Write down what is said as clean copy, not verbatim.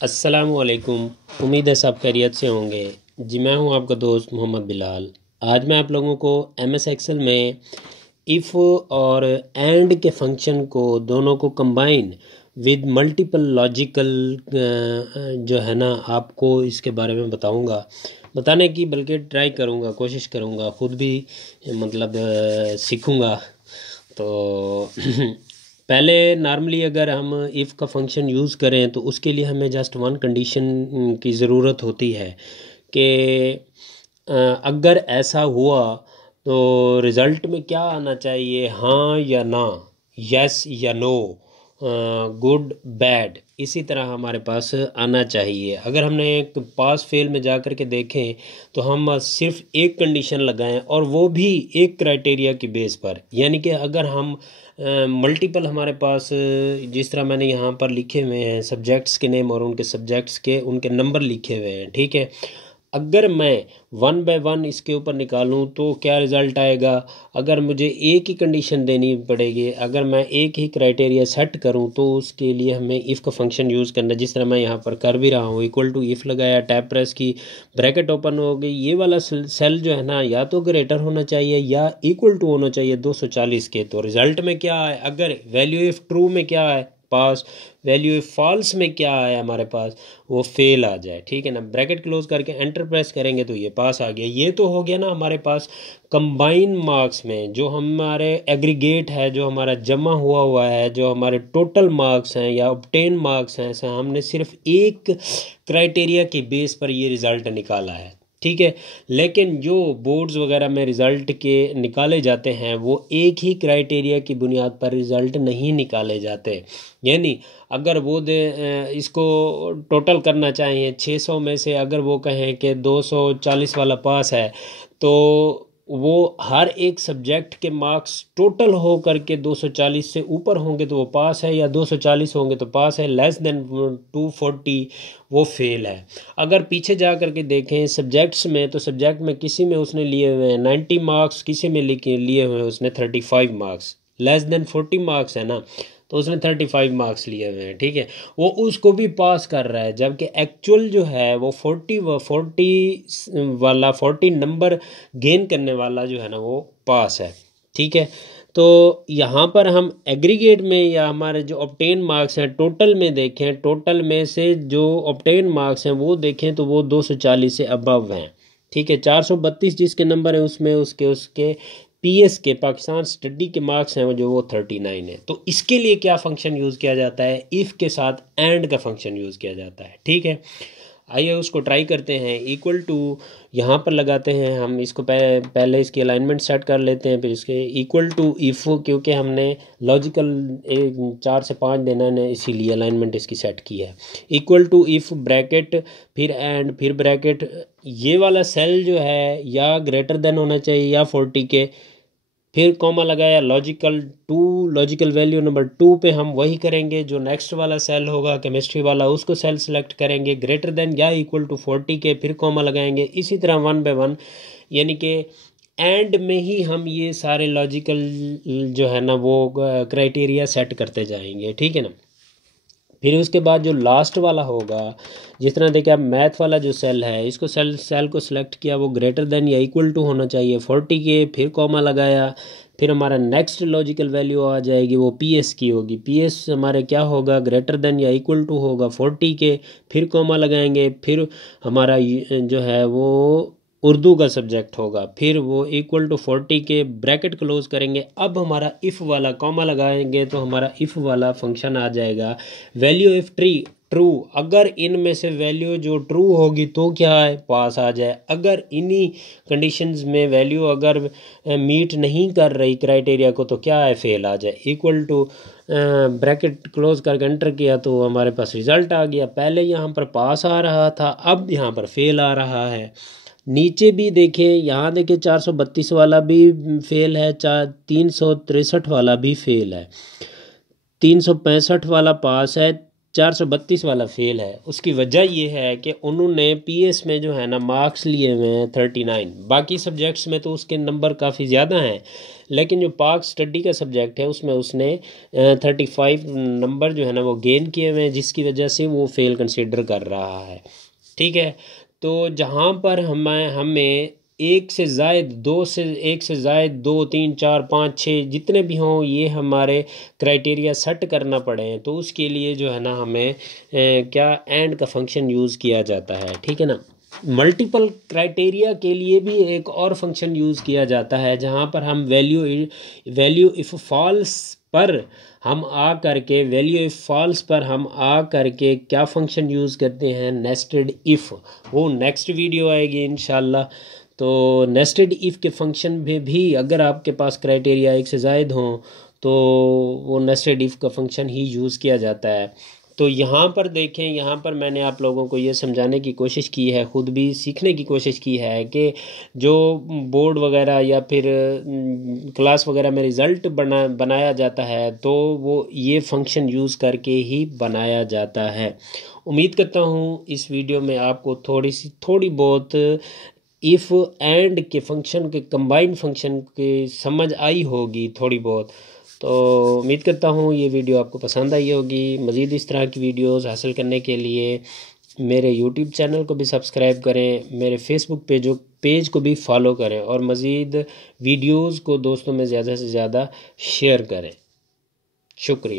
अस्सलामुअलैकुम। उम्मीद है सब खैरियत से होंगे। जी मैं हूं आपका दोस्त मोहम्मद बिलाल। आज मैं आप लोगों को एमएस एक्सेल में इफ़ और एंड के फंक्शन को दोनों को कंबाइन विद मल्टीपल लॉजिकल जो है ना आपको इसके बारे में बताऊंगा, बताने की बल्कि ट्राई करूंगा, कोशिश करूंगा, ख़ुद भी मतलब सीखूंगा। तो पहले नॉर्मली अगर हम इफ़ का फंक्शन यूज़ करें तो उसके लिए हमें जस्ट वन कंडीशन की ज़रूरत होती है कि अगर ऐसा हुआ तो रिज़ल्ट में क्या आना चाहिए, हाँ या ना, यस या नो, गुड बैड, इसी तरह हमारे पास आना चाहिए। अगर हमने एक पास फेल में जा कर के देखें तो हम सिर्फ एक कंडीशन लगाएं और वो भी एक क्राइटेरिया की बेस पर, यानी कि अगर हम मल्टीपल हमारे पास जिस तरह मैंने यहाँ पर लिखे हुए हैं सब्जेक्ट्स के नेम और उनके सब्जेक्ट्स के उनके नंबर लिखे हुए हैं, ठीक है। अगर मैं वन बाय वन इसके ऊपर निकालूं तो क्या रिज़ल्ट आएगा। अगर मुझे एक ही कंडीशन देनी पड़ेगी, अगर मैं एक ही क्राइटेरिया सेट करूं तो उसके लिए हमें इफ़ का फंक्शन यूज़ करना है, जिस तरह मैं यहाँ पर कर भी रहा हूँ। इक्वल टू इफ़ लगाया, टैब प्रेस की, ब्रैकेट ओपन हो गई। ये वाला सेल जो है ना या तो ग्रेटर होना चाहिए या इक्वल टू होना चाहिए 240 के। तो रिज़ल्ट में क्या है, अगर वैल्यू इफ़ ट्रू में क्या है पास, वैल्यू इफ फॉल्स में क्या है हमारे पास, वो फेल आ जाए, ठीक है ना। ब्रैकेट क्लोज करके एंटर प्रेस करेंगे तो ये पास आ गया। ये तो हो गया ना हमारे पास कंबाइन मार्क्स में, जो हमारे एग्रीगेट है, जो हमारा जमा हुआ है, जो हमारे टोटल मार्क्स हैं या ऑब्टेन मार्क्स हैं, ऐसा हमने सिर्फ एक क्राइटेरिया के बेस पर ये रिज़ल्ट निकाला है, ठीक है। लेकिन जो बोर्ड्स वगैरह में रिज़ल्ट के निकाले जाते हैं वो एक ही क्राइटेरिया की बुनियाद पर रिज़ल्ट नहीं निकाले जाते। यानी अगर वो इसको टोटल करना चाहें 600 में से, अगर वो कहें कि 240 वाला पास है, तो वो हर एक सब्जेक्ट के मार्क्स टोटल हो करके 240 से ऊपर होंगे तो वो पास है, या 240 होंगे तो पास है, लेस देन 240 वो फेल है। अगर पीछे जा करके देखें सब्जेक्ट्स में, तो सब्जेक्ट में किसी में उसने लिए हुए हैं 90 मार्क्स, किसी में लिए हुए हैं उसने 35 मार्क्स, लेस देन 40 मार्क्स है ना, तो उसने 35 मार्क्स लिए हुए हैं, ठीक है। वो उसको भी पास कर रहा है, जबकि एक्चुअल जो है वो 40 वाला 40 नंबर गेन करने वाला जो है ना वो पास है, ठीक है। तो यहाँ पर हम एग्रीगेट में या हमारे जो ऑब्टेन मार्क्स हैं टोटल में देखें, टोटल में से जो ऑब्टेन मार्क्स हैं वो देखें तो वो 240 से अबव हैं, ठीक है। 432 जिसके नंबर है उसमें उसके उसके पीएस के पाकिस्तान स्टडी के मार्क्स हैं जो वो 39 है। तो इसके लिए क्या फंक्शन यूज़ किया जाता है, इफ़ के साथ एंड का फंक्शन यूज़ किया जाता है, ठीक है। आइए उसको ट्राई करते हैं। इक्वल टू यहाँ पर लगाते हैं हम इसको, पहले इसकी अलाइनमेंट सेट कर लेते हैं, फिर इसके इक्वल टू इफ़, क्योंकि हमने लॉजिकल 4 से 5 देना है इसीलिए अलाइनमेंट इसकी सेट की है। इक्वल टू इफ़ ब्रैकेट फिर एंड फिर ब्रैकेट, ये वाला सेल जो है या ग्रेटर देन होना चाहिए या 40 के, फिर कॉमा लगाया, logical two, logical value number 2 पे हम वही करेंगे जो नेक्स्ट वाला सेल होगा केमिस्ट्री वाला, उसको सेल सेलेक्ट करेंगे ग्रेटर देन या इक्वल टू 40 के, फिर कॉमा लगाएंगे। इसी तरह वन बाय वन, यानी कि एंड में ही हम ये सारे लॉजिकल जो है ना वो क्राइटेरिया सेट करते जाएंगे, ठीक है ना। फिर उसके बाद जो लास्ट वाला होगा, जिस तरह देखिए अब मैथ वाला जो सेल है, इसको सेल को सिलेक्ट किया, वो ग्रेटर देन या इक्वल टू होना चाहिए 40 के, फिर कॉमा लगाया, फिर हमारा नेक्स्ट लॉजिकल वैल्यू आ जाएगी वो पीएस की होगी। पीएस हमारे क्या होगा, ग्रेटर देन या इक्वल टू होगा 40 के, फिर कॉमा लगाएंगे, फिर हमारा जो है वो उर्दू का सब्जेक्ट होगा, फिर वो इक्वल टू 40 के, ब्रैकेट क्लोज करेंगे। अब हमारा इफ़ वाला कॉमा लगाएंगे तो हमारा इफ़ वाला फंक्शन आ जाएगा। वैल्यू इफ़ ट्रू, अगर इनमें से वैल्यू जो ट्रू होगी तो क्या है, पास आ जाए। अगर इन्हीं कंडीशंस में वैल्यू अगर मीट नहीं कर रही क्राइटेरिया को तो क्या है, फेल आ जाए। इक्वल टू ब्रैकेट क्लोज करके एंटर किया तो हमारे पास रिज़ल्ट आ गया। पहले यहाँ पर पास आ रहा था, अब यहाँ पर फेल आ रहा है। नीचे भी देखें, यहाँ देखें 432 वाला भी फेल है, 363 वाला भी फेल है, 365 वाला पास है, 432 वाला फेल है। उसकी वजह ये है कि उन्होंने पीएस में जो है ना मार्क्स लिए हुए हैं 39, बाकी सब्जेक्ट्स में तो उसके नंबर काफ़ी ज़्यादा हैं, लेकिन जो पाक स्टडी का सब्जेक्ट है उसमें उसने 35 नंबर जो है ना वो गेन किए हुए हैं, जिसकी वजह से वो फेल कंसिडर कर रहा है। ठीक है, तो जहाँ पर हमें एक से ज़ायद दो से एक से ज़ायद 2 3 4 5 6 जितने भी हों ये हमारे क्राइटेरिया सेट करना पड़े, तो उसके लिए जो है ना हमें क्या एंड का फंक्शन यूज़ किया जाता है। ठीक है ना। मल्टीपल क्राइटेरिया के लिए भी एक और फंक्शन यूज़ किया जाता है, जहाँ पर हम वैल्यू इफ़ फॉल्स पर हम आ करके वैल्यू इफ़ फॉल्स पर हम आ करके क्या फंक्शन यूज़ करते हैं, नेस्टेड इफ़। वो नेक्स्ट वीडियो आएगी इंशाल्लाह। तो नेस्टेड इफ़ के फंक्शन में भी अगर आपके पास क्राइटेरिया एक से ज़ायद हों तो वो नेस्टेड इफ़ का फंक्शन ही यूज़ किया जाता है। तो यहाँ पर देखें, यहाँ पर मैंने आप लोगों को ये समझाने की कोशिश की है, ख़ुद भी सीखने की कोशिश की है कि जो बोर्ड वगैरह या फिर क्लास वगैरह में रिज़ल्ट बनाया जाता है तो वो ये फंक्शन यूज़ करके ही बनाया जाता है। उम्मीद करता हूँ इस वीडियो में आपको थोड़ी बहुत इफ़ एंड के फंक्शन के कंबाइन फंक्शन की समझ आई होगी थोड़ी बहुत। तो उम्मीद करता हूँ ये वीडियो आपको पसंद आई होगी। मज़ीद इस तरह की वीडियोस हासिल करने के लिए मेरे यूट्यूब चैनल को भी सब्सक्राइब करें, मेरे फेसबुक पेज को भी फॉलो करें और मज़ीद वीडियोस को दोस्तों में ज़्यादा से ज़्यादा शेयर करें। शुक्रिया।